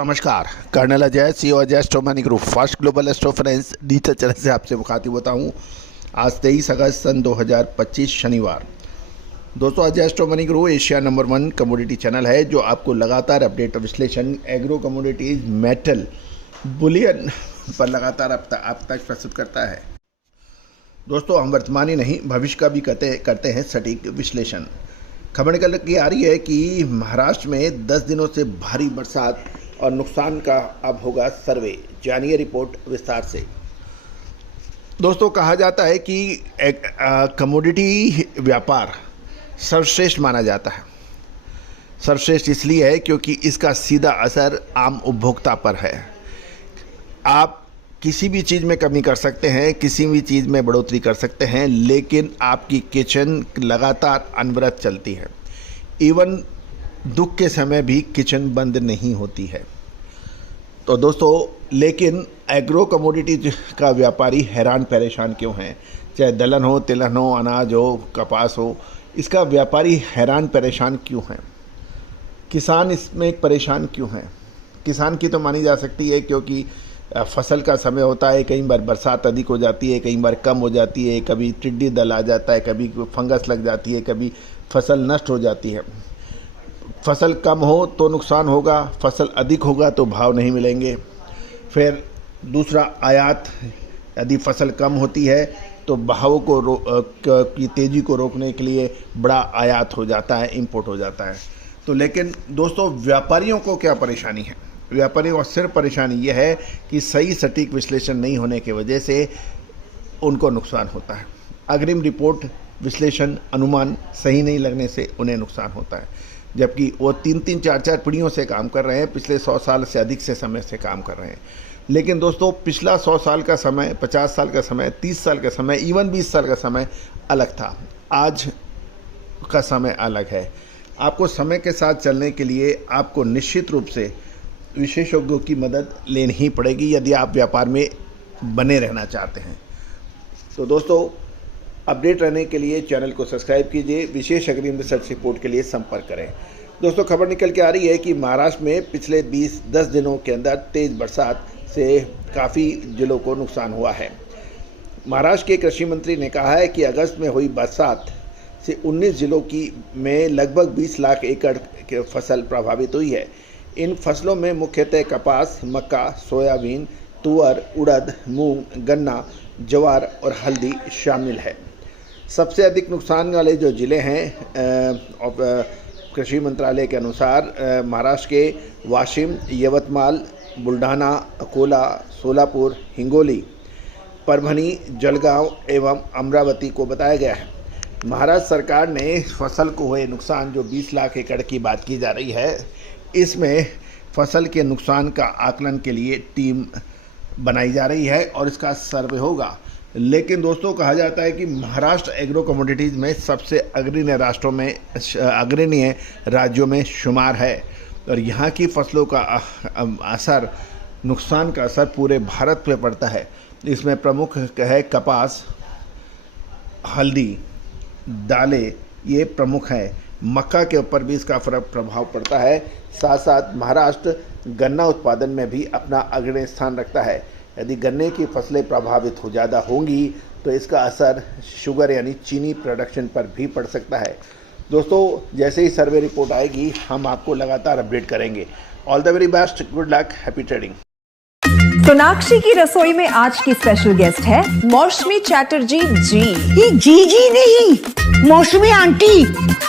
नमस्कार, colonel Ajay, CEO Ajay astro money group first global astro finance digital channel से आपसे मुखातिब होता हूँ। आज 23 अगस्त सन 2025 शनिवार। दोस्तों, Ajay astro money group Asia number 1 commodity channel है जो आपको लगातार अपडेट विश्लेषण एग्रो कमोडिटीज, मेटल, बुलियन पर लगातार आप तक प्रस्तुत करता है। दोस्तों, हम वर्तमानी नहीं भविष्य का भी करते हैं सटीक विश्लेषण। खबर निकल के आ रही है कि महाराष्ट्र में 10 दिनों से भारी बरसात और नुकसान का अब होगा सर्वे। जानिए रिपोर्ट विस्तार से। दोस्तों, कहा जाता है कि कमोडिटी व्यापार सर्वश्रेष्ठ माना जाता है। सर्वश्रेष्ठ इसलिए है क्योंकि इसका सीधा असर आम उपभोक्ता पर है। आप किसी भी चीज़ में कमी कर सकते हैं, किसी भी चीज़ में बढ़ोतरी कर सकते हैं, लेकिन आपकी किचन लगातार अनवरत चलती है। इवन दुख के समय भी किचन बंद नहीं होती है। तो दोस्तों, लेकिन एग्रो कमोडिटी का व्यापारी हैरान परेशान क्यों हैं? चाहे दलहन हो, तिलहन हो, अनाज हो, कपास हो, इसका व्यापारी हैरान परेशान क्यों हैं? किसान इसमें परेशान क्यों हैं? किसान की तो मानी जा सकती है क्योंकि फसल का समय होता है। कई बार बरसात अधिक हो जाती है, कई बार कम हो जाती है, कभी टिड्डी दल आ जाता है, कभी फंगस लग जाती है, कभी फसल नष्ट हो जाती है। फसल कम हो तो नुकसान होगा, फसल अधिक होगा तो भाव नहीं मिलेंगे। फिर दूसरा, आयात, यदि फसल कम होती है तो भाव की तेज़ी को रोकने के लिए बड़ा आयात हो जाता है, इंपोर्ट हो जाता है। तो लेकिन दोस्तों, व्यापारियों को क्या परेशानी है? व्यापारियों को सिर्फ परेशानी यह है कि सही सटीक विश्लेषण नहीं होने की वजह से उनको नुकसान होता है। अग्रिम रिपोर्ट, विश्लेषण, अनुमान सही नहीं लगने से उन्हें नुकसान होता है, जबकि वो 3-3, 4-4 पीढ़ियों से काम कर रहे हैं, पिछले 100 साल से अधिक से समय से काम कर रहे हैं। लेकिन दोस्तों, पिछला 100 साल का समय, 50 साल का समय, 30 साल का समय, इवन 20 साल का समय अलग था। आज का समय अलग है। आपको समय के साथ चलने के लिए आपको निश्चित रूप से विशेषज्ञों की मदद लेनी ही पड़ेगी यदि आप व्यापार में बने रहना चाहते हैं। तो दोस्तों, अपडेट रहने के लिए चैनल को सब्सक्राइब कीजिए। विशेष अग्रिम रिसर्च रिपोर्ट के लिए संपर्क करें। दोस्तों, खबर निकल के आ रही है कि महाराष्ट्र में पिछले 10 दिनों के अंदर तेज़ बरसात से काफ़ी जिलों को नुकसान हुआ है। महाराष्ट्र के कृषि मंत्री ने कहा है कि अगस्त में हुई बरसात से 19 जिलों में लगभग 20 लाख एकड़ की फसल प्रभावित हुई है। इन फसलों में मुख्यतः कपास, मक्का, सोयाबीन, तुअर, उड़द, मूंग, गन्ना, ज्वार और हल्दी शामिल है। सबसे अधिक नुकसान वाले जो ज़िले हैं कृषि मंत्रालय के अनुसार महाराष्ट्र के वाशिम, यवतमाल, बुल्ढाना, अकोला, सोलापुर, हिंगोली, परभणी, जलगांव एवं अमरावती को बताया गया है। महाराष्ट्र सरकार ने फसल को हुए नुकसान, जो 20 लाख एकड़ की बात की जा रही है, इसमें फसल के नुकसान का आकलन के लिए टीम बनाई जा रही है और इसका सर्वे होगा। लेकिन दोस्तों, कहा जाता है कि महाराष्ट्र एग्रो कमोडिटीज़ में सबसे अग्रणी राज्यों में शुमार है और यहाँ की फसलों का असर, नुकसान का असर पूरे भारत पे पड़ता है। इसमें प्रमुख है कपास, हल्दी, दालें, ये प्रमुख हैं। मक्का के ऊपर भी इसका प्रभाव पड़ता है। साथ साथ महाराष्ट्र गन्ना उत्पादन में भी अपना अग्रणी स्थान रखता है। यदि गन्ने की फसलें प्रभावित हो ज़्यादा होंगी तो इसका असर शुगर यानी चीनी प्रोडक्शन पर भी पड़ सकता है। दोस्तों, जैसे ही सर्वे रिपोर्ट आएगी हम आपको लगातार अपडेट करेंगे। All the very best, good luck, happy trading. Sonakshi की रसोई में आज की स्पेशल गेस्ट है मौसमी चैटर्जी जी। ये जी नहीं, मौसमी आंटी।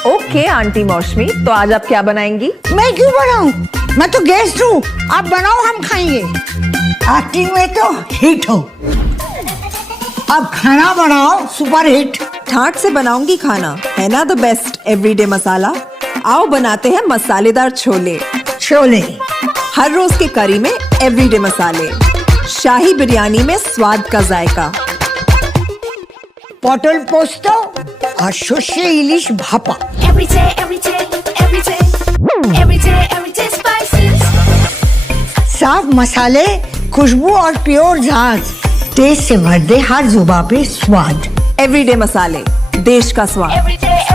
ओके आंटी मौसमी, तो आज आप क्या बनाएंगी? मैं क्यों बनाऊं? मैं तो गेस्ट हूँ। आप बनाओ, हम खाएंगे। एक्टिंग में तो हिट हो, अब खाना बनाओ सुपर हिट। ठाट से बनाऊंगी खाना, है ना द बेस्ट एवरीडे मसाला। आओ बनाते हैं मसालेदार छोले। हर रोज के करी में एवरीडे मसाले, शाही बिरयानी में स्वाद का जायका। पटल पोस्तो और शोषे इलिश भापा। साफ मसाले, खुशबू और प्योर झांझ, टेस्ट से भर दे हर जुबान पे स्वाद। एवरीडे मसाले, देश का स्वाद।